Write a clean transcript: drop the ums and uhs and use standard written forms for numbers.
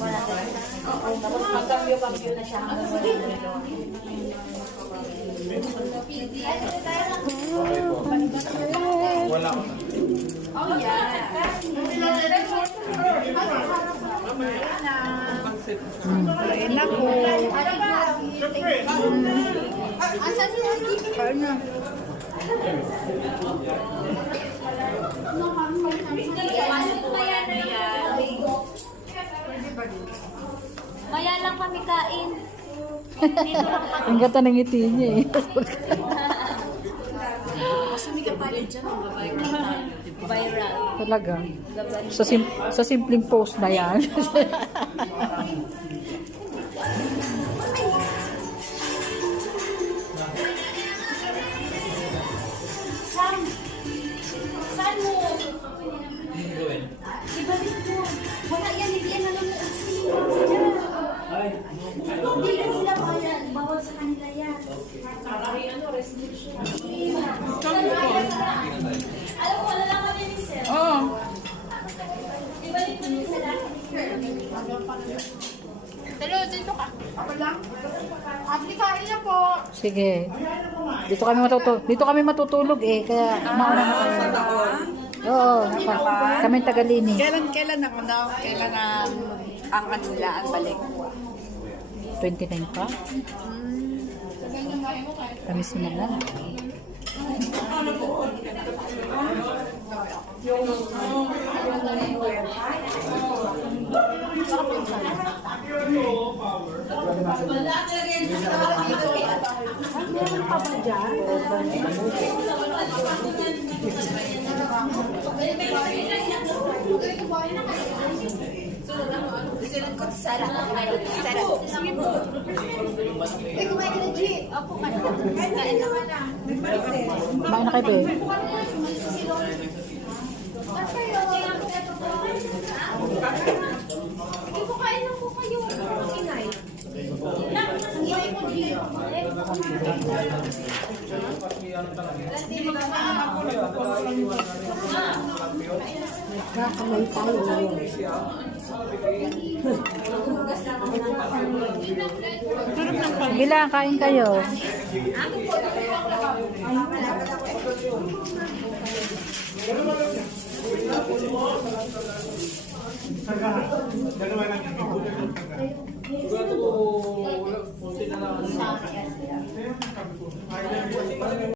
Tapos magkambyo-kambyo na siya hanggang Wala ko. oh, yeah. Kain na po. Kain na. Maya lang kami kain. Ang gata ng ngiti niya eh. Kasi hindi ka pala dyan, viral. Talaga. Sa simpleng post na yan. Sam! Saan mo? Ibalik mo. Wala yan, hindi yan nanonood sila. Hindi yan sila bayan. Bawal sa kanila yan. Restriction. Alam mo, wala lang kami ni Sir. Oo. Ibalik mo niyo sila. Pero dito ka. Ako lang. Abli kain na po. Sige. Dito kami matutulog eh. Kaya mauna na kayo. Oo. Kami tagalini. Kailan ang kanila ang balik? 29 pa? Kami sinala. Sarap. Sige po. Eh, kumain ka na, G. Opo, kain na. Kain na ka na. Kumain na kayo ba eh? Hindi po kain lang po kayo. Inay. Inay po dito. Kakamay tayo. Sige lang, kain kayo. Dalawa lang.